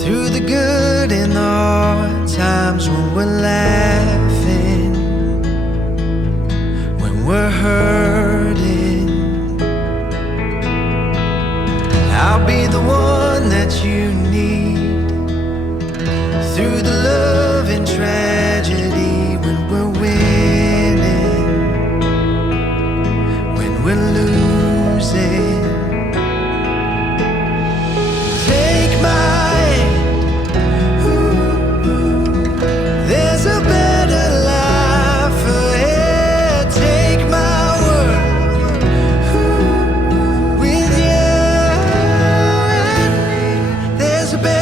through the good and the hard times when we're laughing, when we're hurting. I'll be the one that you need through the love and tragedy, when we're winning, when we're losing. Take my there's a better life ahead. Take my word with you and me. There's a better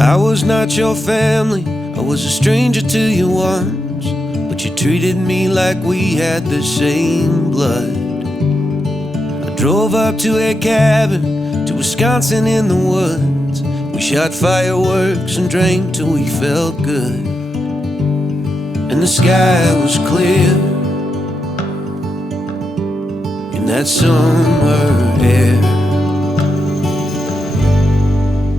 I was not your family, I was a stranger to you once, but you treated me like we had the same blood. I drove up to a cabin, to Wisconsin in the woods. We shot fireworks and drank till we felt good. And the sky was clear in that summer air.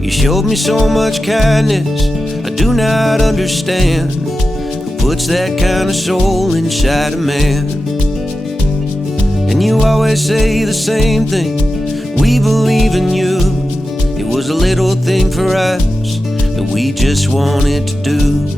You showed me so much kindness, I do not understand. Who puts that kind of soul inside a man? And you always say the same thing, we believe in you. It was a little thing for us that we just wanted to do.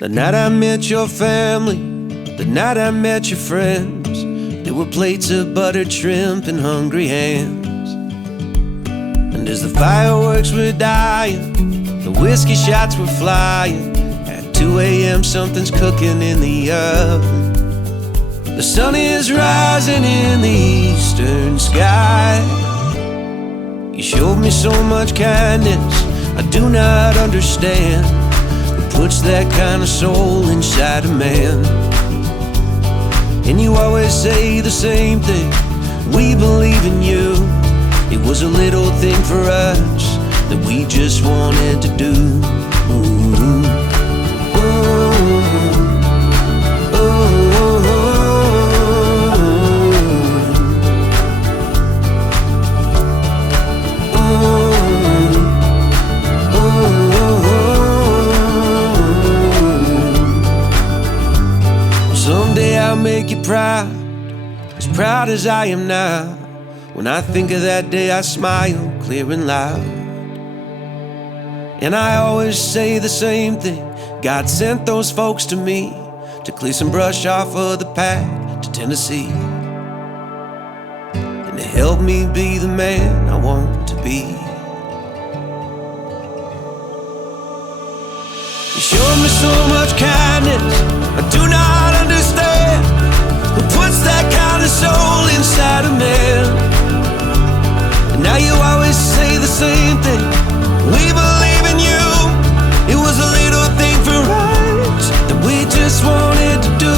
The night I met your family, the night I met your friends, there were plates of buttered shrimp and hungry hands. And as the fireworks were dying, the whiskey shots were flying, at 2 a.m. something's cooking in the oven. The sun is rising in the eastern sky. You showed me so much kindness, I do not understand. Puts that kind of soul inside a man. And you always say the same thing, we believe in you. It was a little thing for us that we just wanted to do. I'll make you proud as I am now. When I think of that day I smile clear and loud. And I always say the same thing, God sent those folks to me to clear some brush off of the path to Tennessee, and to help me be the man I want to be. You showed me so much kindness, I do not understand. Who puts that kind of soul inside a man? And now you always say the same thing, we believe in you. It was a little thing for us that we just wanted to do.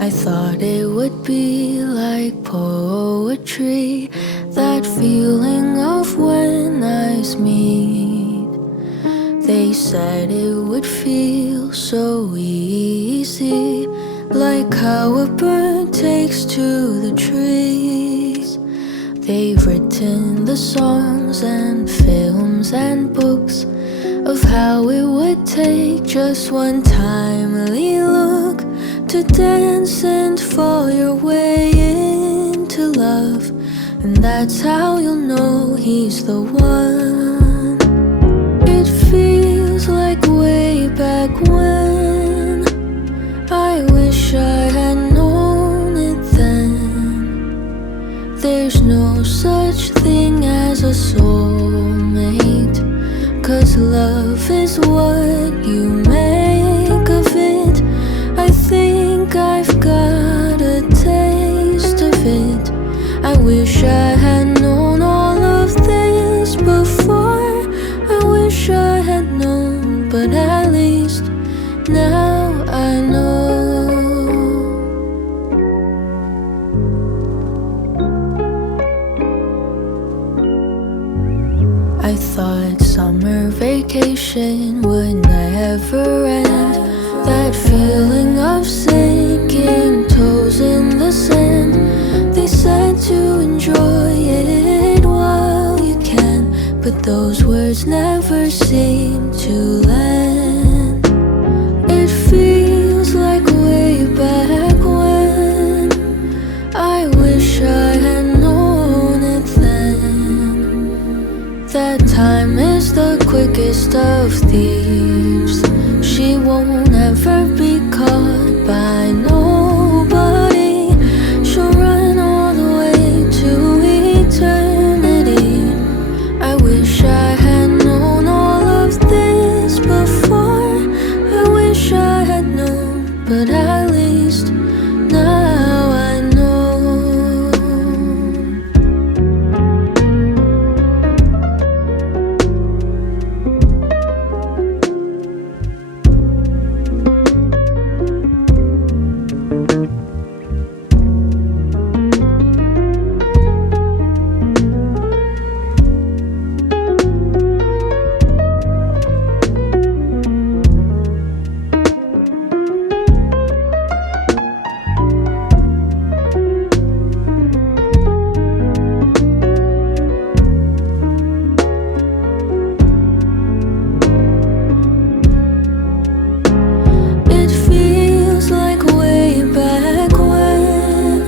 I thought it would be like poetry, that feeling of when eyes meet. They said it would feel so easy, like how a bird takes to the trees. They've written the songs and films and books of how it would take just one timely look to dance and fall your way into love. And that's how you'll know he's the one. It feels like way back when. I wish I had known it then. There's no such thing as a soulmate, 'cause love is what you make of it. I think I've got a taste of it. I wish I had known all of this before. I wish I had known, but at least now I know. I thought summer vacation would never end. That feeling of sinking toes in the sand. They said to enjoy it while you can, but those words never never seem to land. It feels like way back when. I wish I had known it then. That time is the quickest of thieves. She won't ever be caught by nobody. She'll run all the way to eternity. I wish I had known all of this before. I wish I had known, but at least now I know. It feels like way back when.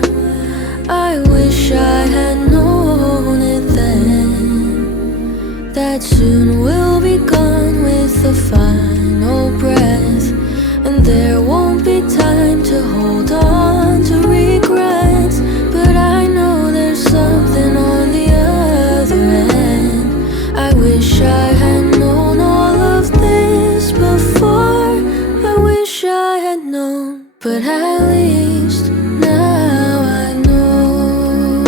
I wish I had known it then. That soon we'll be gone with the final breath, and there won't be time to hold on to regrets. But I know there's something on the other end. I wish I had known all of this before. I wish I had known, but at least now I know.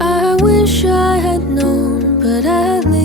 I wish I had known, but at least